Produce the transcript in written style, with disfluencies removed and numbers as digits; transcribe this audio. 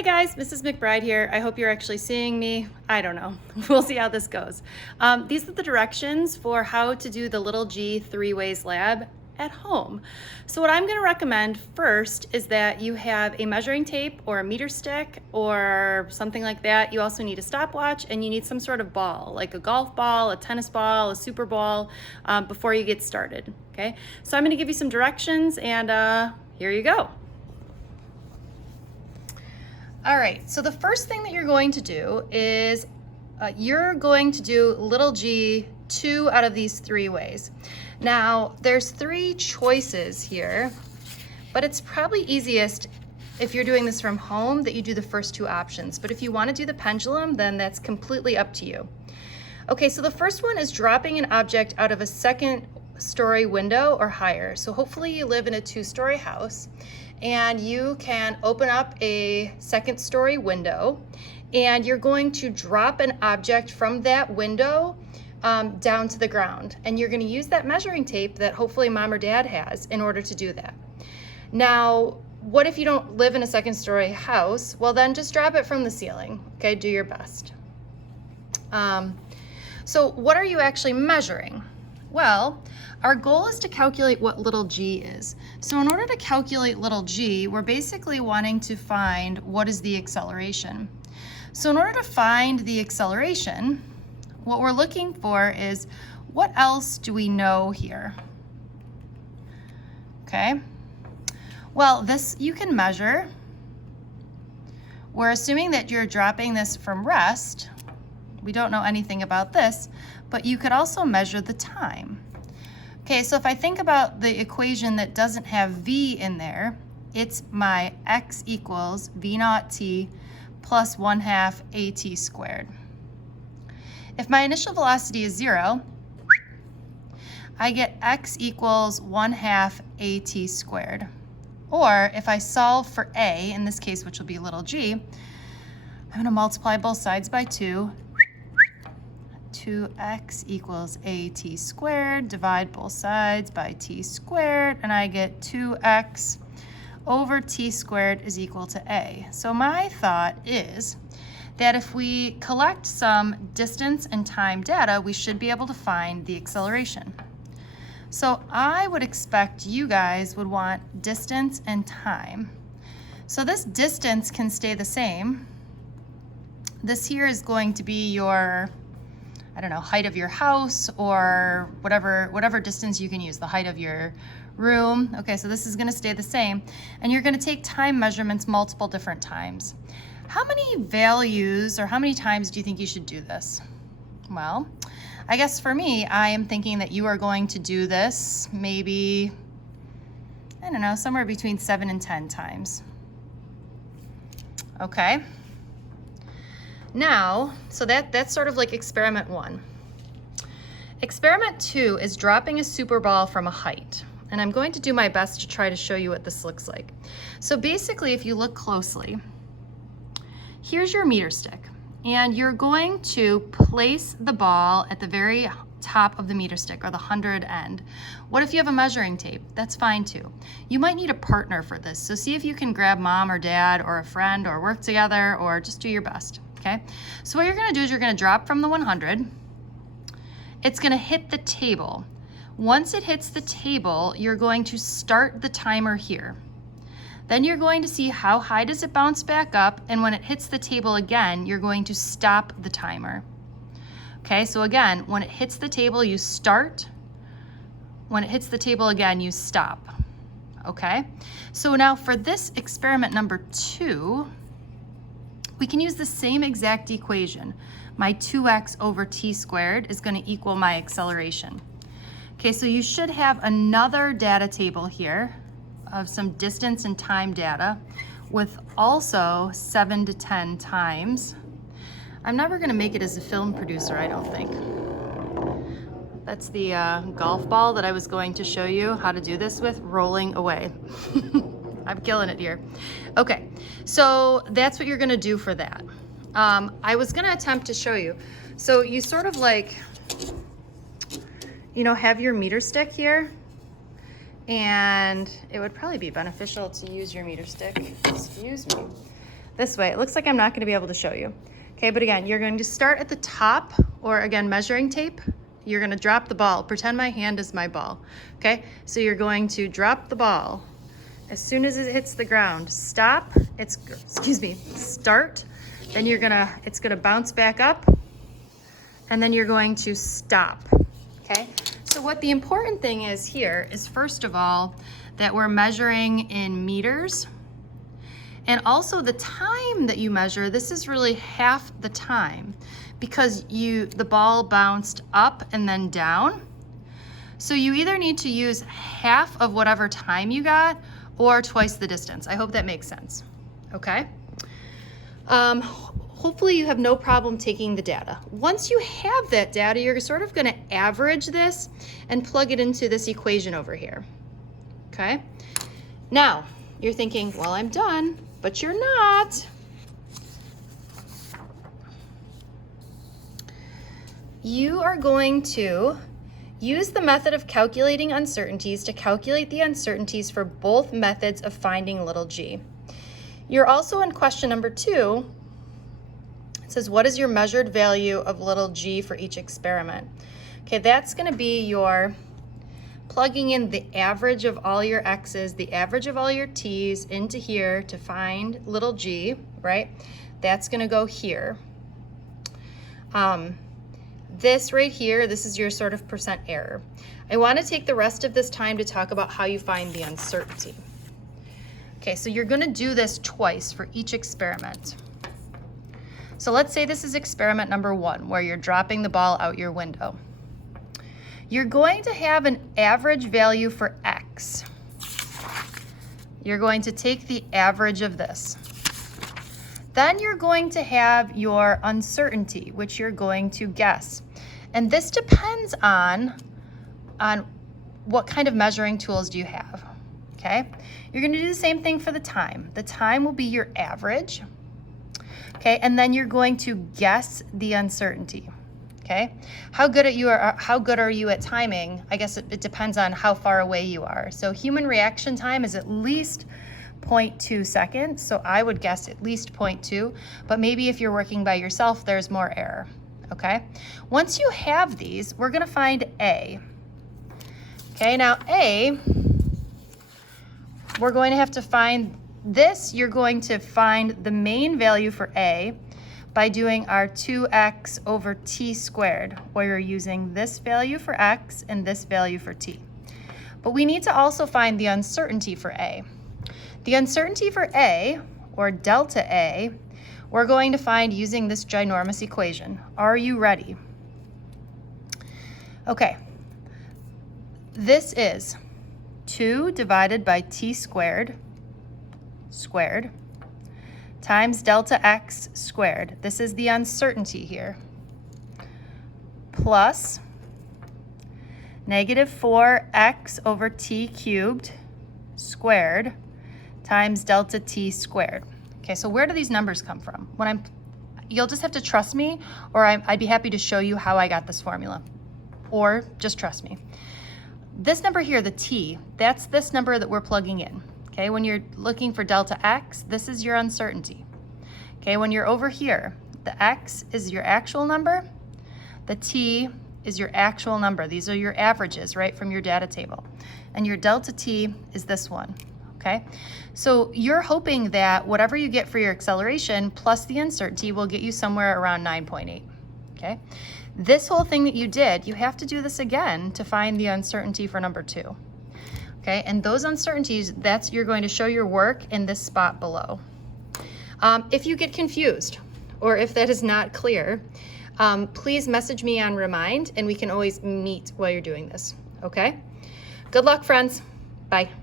Hey guys, Mrs. McBride here. I hope you're actually seeing me. I don't know. We'll see how this goes. These are the directions for how to do the Little G 3 Ways Lab at home. So what I'm going to recommend first is that you have a measuring tape or a meter stick or something like that. You also need a stopwatch and you need some sort of ball, like a golf ball, a tennis ball, a super ball, before you get started. Okay, so I'm going to give you some directions and here you go. All right, so the first thing that you're going to do is you're going to do little g 2 out of these 3 ways. Now, there's 3 choices here, but it's probably easiest if you're doing this from home that you do the first 2 options. But if you want to do the pendulum, then that's completely up to you. Okay, so the first one is dropping an object out of a 2nd-story window or higher. So hopefully you live in a 2-story house, and you can open up a 2nd-story window and you're going to drop an object from that window down to the ground, and you're going to use that measuring tape that hopefully mom or dad has in order to do that. Now, what if you don't live in a 2nd-story house? Well, then just drop it from the ceiling. Okay, do your best. So what are you actually measuring? Well, our goal is to calculate what little g is. So in order to calculate little g, we're basically wanting to find what is the acceleration. So in order to find the acceleration, what we're looking for is what else do we know here? Okay, well, this you can measure. We're assuming that you're dropping this from rest. We don't know anything about this, but you could also measure the time. Okay, so if I think about the equation that doesn't have v in there, it's my x equals v naught t plus 1/2 at squared. If my initial velocity is 0, I get x equals 1/2 at squared. Or if I solve for a, in this case, which will be little g, I'm going to multiply both sides by 2. 2x equals at squared, divide both sides by t squared, and I get 2x over t squared is equal to a. So my thought is that if we collect some distance and time data, we should be able to find the acceleration. So I would expect you guys would want distance and time. So this distance can stay the same. This here is going to be your, I don't know, height of your house or whatever distance you can use, the height of your room. Okay, so this is going to stay the same, and you're going to take time measurements multiple different times. How many values or how many times do you think you should do this? Well, I guess for me, I am thinking that you are going to do this maybe, I don't know, somewhere between 7 and 10 times. Okay. Now, so that's sort of like experiment 1. Experiment 2 is dropping a super ball from a height. And I'm going to do my best to try to show you what this looks like. So basically, if you look closely, here's your meter stick. And you're going to place the ball at the very top of the meter stick, or the 100 end. What if you have a measuring tape? That's fine too. You might need a partner for this. So see if you can grab mom or dad or a friend or work together, or just do your best. Okay, so what you're going to do is you're going to drop from the 100. It's going to hit the table. Once it hits the table, you're going to start the timer here. Then you're going to see how high does it bounce back up, and when it hits the table again, you're going to stop the timer. Okay, so again, when it hits the table, you start. When it hits the table again, you stop. Okay, so now for this experiment number 2, we can use the same exact equation. My 2x over t squared is going to equal my acceleration. Okay, so you should have another data table here of some distance and time data with also 7 to 10 times. I'm never going to make it as a film producer, I don't think. That's the golf ball that I was going to show you how to do this with, rolling away. I'm killing it here. Okay, so that's what you're gonna do for that. I was gonna attempt to show you. So you sort of like, you know, have your meter stick here, and it would probably be beneficial to use your meter stick, excuse me, this way. It looks like I'm not going to be able to show you. Okay, but again, you're going to start at the top, or again, measuring tape. You're going to drop the ball. Pretend my hand is my ball. Okay, so you're going to drop the ball. As soon as it hits the ground, stop. Start. Then it's gonna bounce back up, and then you're going to stop. Okay. So what the important thing is here is, first of all, that we're measuring in meters, and also the time that you measure. This is really half the time, because the ball bounced up and then down. So you either need to use half of whatever time you got, or twice the distance. I hope that makes sense. Okay. Hopefully you have no problem taking the data. Once you have that data, you're sort of gonna average this and plug it into this equation over here, okay? Now, you're thinking, well, I'm done, but you're not. You are going to use the method of calculating uncertainties to calculate the uncertainties for both methods of finding little g. You're also in question number 2. It says, what is your measured value of little g for each experiment? Okay, that's going to be your plugging in the average of all your x's, the average of all your t's into here to find little g, right? That's going to go here. This right here, this is your sort of percent error. I want to take the rest of this time to talk about how you find the uncertainty. Okay, so you're going to do this twice for each experiment. So let's say this is experiment number 1, where you're dropping the ball out your window. You're going to have an average value for x. You're going to take the average of this. Then you're going to have your uncertainty, which you're going to guess. And this depends on what kind of measuring tools do you have, okay? You're gonna do the same thing for the time. The time will be your average, okay? And then you're going to guess the uncertainty, okay? How good are you at timing? I guess it depends on how far away you are. So human reaction time is at least 0.2 seconds, so I would guess at least 0.2, but maybe if you're working by yourself, there's more error, okay? Once you have these, we're gonna find A. Okay, now A, we're going to have to find this. You're going to find the main value for A by doing our 2x over t squared, where you're using this value for x and this value for t. But we need to also find the uncertainty for A. The uncertainty for A, or delta A, we're going to find using this ginormous equation. Are you ready? Okay, this is 2 divided by t squared times delta x squared. This is the uncertainty here, plus negative 4x over t cubed squared times delta t squared. Okay, so where do these numbers come from? You'll just have to trust me, or I'd be happy to show you how I got this formula, or just trust me. This number here, the t, that's this number that we're plugging in. Okay, when you're looking for delta x, this is your uncertainty. Okay, when you're over here, the x is your actual number, the t is your actual number. These are your averages, right, from your data table. And your delta t is this one. Okay, so you're hoping that whatever you get for your acceleration plus the uncertainty will get you somewhere around 9.8. Okay, this whole thing that you did, you have to do this again to find the uncertainty for number 2. Okay, and those uncertainties, you're going to show your work in this spot below. If you get confused, or if that is not clear, please message me on Remind, and we can always meet while you're doing this. Okay, good luck, friends. Bye.